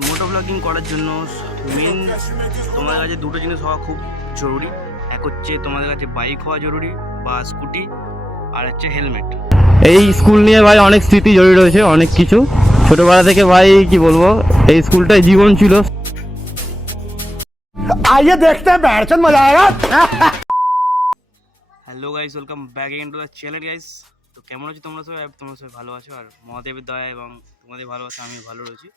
মোটো blogging করার জন্য main তোমাদের কাছে দুটো জিনিস হওয়া খুব জরুরি। এক হচ্ছে তোমাদের কাছে বাইক হওয়া জরুরি বা স্কুটি, আর হচ্ছে হেলমেট। এই স্কুল নিয়ে ভাই অনেক স্মৃতি জড়িয়ে রয়েছে, অনেক কিছু। ছোটবেলা থেকে ভাই কি বলবো, এই স্কুলটাই জীবন ছিল। आइए देखते हैं बैठचंद मजा आएगा। Hello guys, welcome back again to the channel guys. তো কেমন আছো তোমরা সবাই? তোমরা সবাই ভালো আছো, আর মহাদেবের দয়া এবং তোমাদের ভালোবাসা আমি ভালো রয়েছি।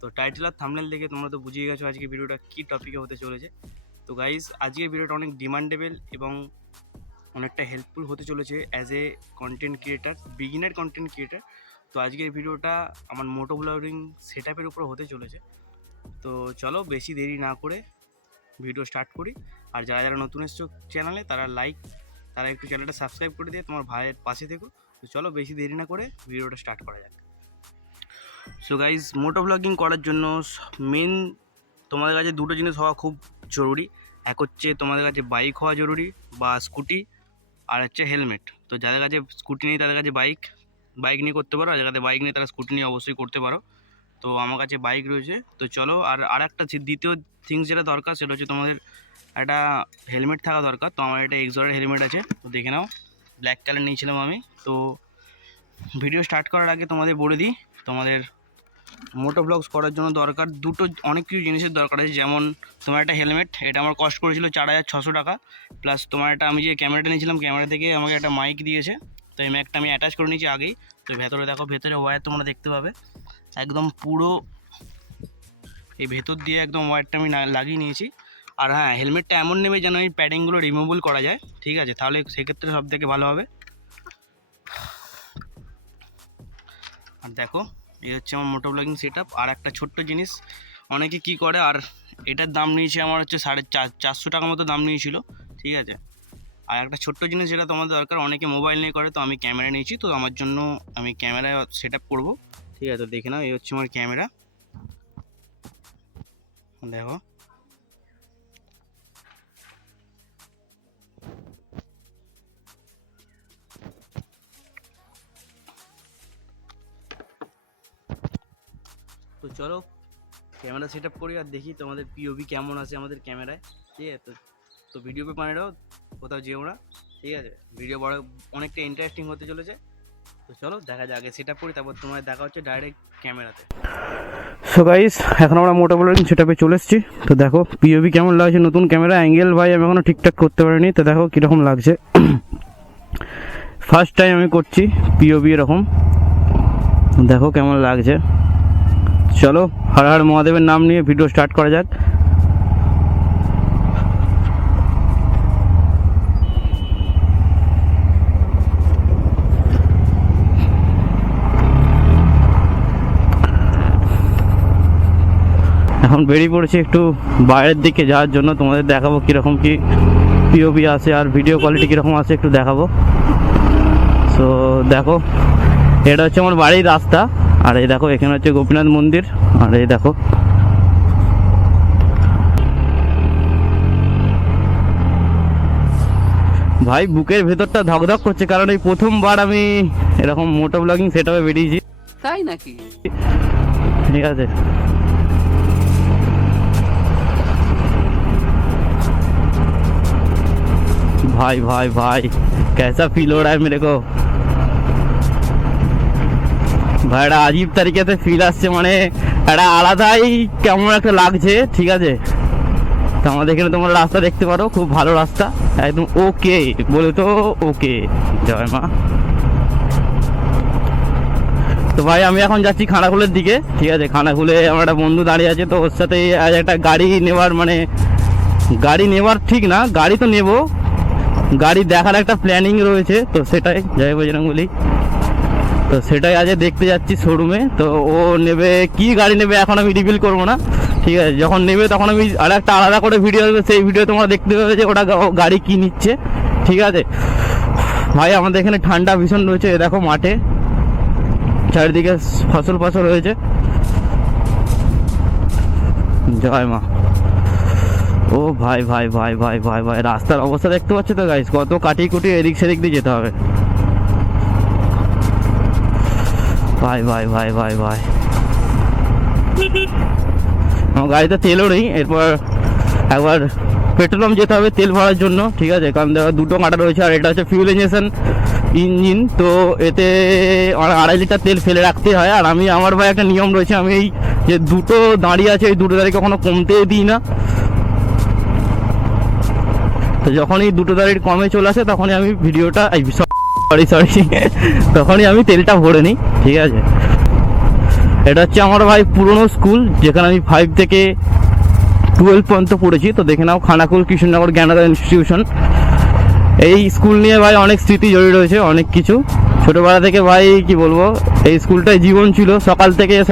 তো টাইটেল আর থাম্বনেল দেখে তোমরা তো বুঝিয়ে গেছো আজকে ভিডিওটা কী টপিকে হতে চলেছে। তো গাইস, আজকের ভিডিওটা অনেক ডিমান্ডেবল এবং অনেকটা হেল্পফুল হতে চলেছে as a content creator, beginner content creator. তো আজকের ভিডিওটা আমার মোটো ব্লগিং সেট আপের উপর হতে চলেছে। তো চলো বেশি দেরি না করে ভিডিও স্টার্ট করি। আর যারা যারা নতুন এসছো চ্যানেলে তারা একটু চ্যানেলটা সাবস্ক্রাইব করে দিয়ে তোমার ভাইয়ের পাশে থেকো। তো চলো বেশি দেরি না করে ভিডিওটা স্টার্ট করা যাক। সো গাইজ, মোটো ব্লগিং করার জন্য মেন তোমাদের কাছে দুটো জিনিস হওয়া খুব জরুরি। এক হচ্ছে তোমাদের কাছে বাইক হওয়া জরুরি বা স্কুটি, আর হচ্ছে হেলমেট। তো যাদের কাছে স্কুটি নেই তাদের কাছে বাইক নিয়ে করতে পারো, আর যাদের কাছে বাইক নেই তারা স্কুটি নিয়ে অবশ্যই করতে পারো। তো আমার কাছে বাইক রয়েছে। তো চলো, আর একটা দ্বিতীয় থিংস যেটা দরকার সেটা হচ্ছে তোমাদের একটা হেলমেট থাকা দরকার। তো আমার একটা এক্সরের হেলমেট আছে, তো দেখে নাও, ব্ল্যাক কালার নিয়েছিলাম আমি। তো ভিডিও স্টার্ট করার আগে তোমাদের বলে দিই, তোমাদের মোটো ব্লগস করার জন্য দরকার অনেক কিছু জিনিসের দরকার আছে। যেমন তোমার একটা হেলমেট, এটা আমার কস্ট করেছিল 4600 টাকা। প্লাস তোমার একটা, আমি যে ক্যামেরাটা নিয়েছিলাম, ক্যামেরা থেকে আমাকে একটা মাইক দিয়েছে। তো এই মাইকটা আমি অ্যাটাচ করে নিয়েছি আগেই। তো ভেতরে দেখো, ভেতরে ওয়্যার তোমরা দেখতে পাবে একদম পুরো এই ভেতর দিয়ে একদম ওয়্যারটা আমি লাগিয়ে নিয়েছি। আর হ্যাঁ, হেলমেটটা এমন নেবে যেন এই প্যাডিংগুলো রিমুভেবল করা যায়, ঠিক আছে? তাহলে সেক্ষেত্রে সব থেকে ভালো হবে। আর দেখো, এই হচ্ছে আমার মোটো ব্লগিং সেট আপ। আর একটা ছোট্ট জিনিস, অনেকে কি করে, আর এটার দাম নিয়েছে আমার হচ্ছে 450 টাকা মতো দাম নিয়েছিল, ঠিক আছে? আর একটা ছোট্ট জিনিস যেটা তোমাদের দরকার, অনেকে মোবাইল নিয়ে করে, তো আমি ক্যামেরা নিয়েছি। তো আমার জন্য আমি ক্যামেরা সেট আপ করবো, ঠিক আছে? তো দেখে নাও, এই হচ্ছে আমার ক্যামেরা, দেখো। তো চলো ক্যামেরা সেট আপ করি আর দেখি তোমাদের পিওভি কেমন আছে আমাদের ক্যামেরায়, ঠিক আছে? তো ভিডিও পে বানাও, কোথাও যেও না, ঠিক আছে? ভিডিও বড় অনেকটা ইন্টারেস্টিং হতে চলেছে। তো চলো দেখা যাক, আগে সেট আপ করি, তারপর তোমার দেখা হচ্ছে ডাইরেক্ট ক্যামেরাতে। সো গাইস, এখন আমরা মোটো ব্লগিং সেট আপে চলে এসেছি। তো দেখো পিওভি কেমন লাগছে, নতুন ক্যামেরা অ্যাঙ্গেল ভাই আমি এখনো ঠিকঠাক করতে পারিনি। তো দেখো কীরকম লাগছে, ফার্স্ট টাইম আমি করছি পিওভি এরকম। দেখো কেমন লাগছে। চলো হর হর মহাদেবের নাম নিয়ে ভিডিও স্টার্ট করা যাক। এখন বেরিয়ে পড়েছি একটু বাইরের দিকে যাওয়ার জন্য, তোমাদের দেখাবো কীরকম কি পিওভি আছে আর ভিডিও কোয়ালিটি কীরকম আছে একটু দেখাবো। সো দেখো, এটা হচ্ছে আমার বাড়ির রাস্তা, আর এই দেখো এখানে হচ্ছে গোপীনাথ মন্দির। আর এই দেখো ভাই, বুকের ভেতরটা ধকধক করছে, কারণ এই প্রথমবার আমি এরকম মোটো ব্লগিং সেট আপে বেরিয়েছি। তাই নাকি? ঠিক আছে, भाई भाई भाई कैसा फील हो रहा है मेरे को ভাই, একটা আজীব তরিকাতে ফিল আসছে, মানে একটা আলাদাই কেমন একটা লাগছে, ঠিক আছে? তো আমাদের এখানে তোমরা রাস্তা দেখতে পারো, খুব ভালো রাস্তা, একদম ওকে বলে তো ওকে, জয় মা। তো ভাই আমি এখন যাচ্ছি খানাকুলের দিকে, ঠিক আছে? খানাকুলে আমার একটা বন্ধু দাঁড়িয়ে আছে, তো ওর সাথে আজ একটা গাড়ি নেওয়ার ঠিক না, গাড়ি তো নেবো, গাড়ি দেখার একটা প্ল্যানিং রয়েছে। তো সেটাই জয় বজরংবলী, তো সেটাই আজ দেখতে যাচ্ছি শোরুমে। তো ও নেবে কি গাড়ি নেবে এখন আমি রিভিল করবো না, ঠিক আছে? যখন নেবে তখন আমি আর একটা আলাদা করে ভিডিও দেবো, সেই ভিডিও তোমরা দেখতে পাবে যে ওটা গাড়ি কি নিচ্ছে, ঠিক আছে? ভাই আমাদের এখানে ঠান্ডা ভীষণ রয়েছে, দেখো মাঠে চারিদিকে ফসল হয়েছে, জয় মা। ও ভাই ভাই ভাই ভাই ভাই ভাই, রাস্তার অবস্থা দেখতে পাচ্ছ তো গাইস, কত কাটি কুটি এদিক সেদিক দিয়ে যেতে হবে। ভাই ভাই ভাই ভাই ভাই আমার গাড়িতে তেলও নেই। এরপর একবার পেট্রোল পাম্প যেতে হবে তেল ভরার জন্য, ঠিক আছে, কারণ দেখো দুটো কাঁটা রয়েছে আর এটা হচ্ছে ফিউল ইঞ্জেকশন ইঞ্জিন, তো এতে 2.5 লিটার তেল ফেলে রাখতে হয়। আর আমি আমার ভাই একটা নিয়ম রয়েছে, আমি এই যে দুটো দাঁড়িয়ে আছে এই দুটো দাঁড়িয়ে কখনো কমতে দিই না। তো যখনই দুটো দাঁড়িয়ে কমে চলে আসে তখনই আমি ভিডিওটা সরি তখনই আমি তেলটা ভরে নিই, ঠিক আছে। এটা হচ্ছে আমার ভাই পুরনো স্কুল, যেখানে আমি 5 থেকে 12 পর্যন্ত পড়েছি। তো দেখে নাও, খানাকুল কৃষ্ণনগর জ্ঞানোদয় ইনস্টিটিউশন। এই স্কুল নিয়ে ভাই অনেক স্মৃতি জড়িয়ে রয়েছে, অনেক কিছু। ছোটোবেলা থেকে ভাই কি বলবো, এই স্কুলটাই জীবন ছিল।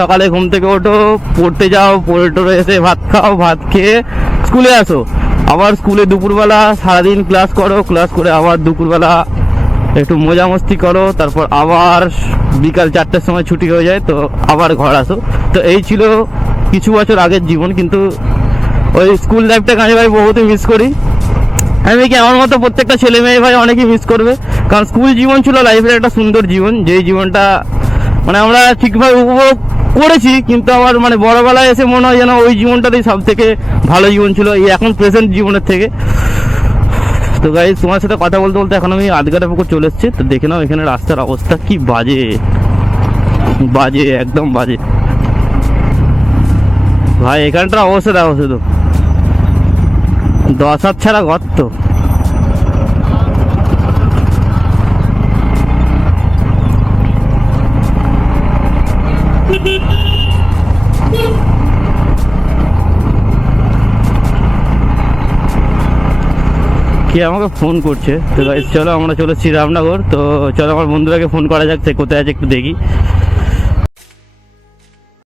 সকালে ঘুম থেকে ওঠো, পড়তে যাও, পড়ে টোড়ে এসে ভাত খাও, ভাত খেয়ে স্কুলে আসো, আবার স্কুলে দুপুরবেলা সারাদিন ক্লাস করো, ক্লাস করে আবার দুপুরবেলা একটু মজা মস্তি করো, তারপর আবার বিকাল 4টের সময় ছুটি হয়ে যায়, তো আবার ঘর আসো। তো এই ছিল কিছু বছর আগের জীবন, কিন্তু ওই স্কুল লাইফটাকে আমি ভাই বহুতই মিস করি। আমি কি আমার মতো প্রত্যেকটা ছেলে মেয়ে ভাই অনেকেই মিস করবে, কারণ স্কুল জীবন ছিল লাইফের একটা সুন্দর জীবন, যেই জীবনটা মানে আমরা ঠিকভাবে উপভোগ করেছি, কিন্তু আমার মানে বড়বেলায় এসে মনে হয় যেন ওই জীবনটাতেই সব থেকে ভালো জীবন ছিল এই এখন প্রেজেন্ট জীবনের থেকে। তো গাইস, তোমার সাথে কথা বলতে বলতে এখন আমি আধঘাটা পুকুর চলে এসেছি। তো দেখে নাও এখানে রাস্তার অবস্থা কি বাজে, বাজে, একদম বাজে ভাই। এখানটার অবস্থা দেখো শুধু, 10 হাত ছাড়া গর্ত। কে আমাকে ফোন করছে? তো গাইস চলো আমরা চলে এসেছি রামনগর। তো চলো আমার বন্ধুরাকে ফোন করা যাক, সে কোথায় আছে একটু দেখি।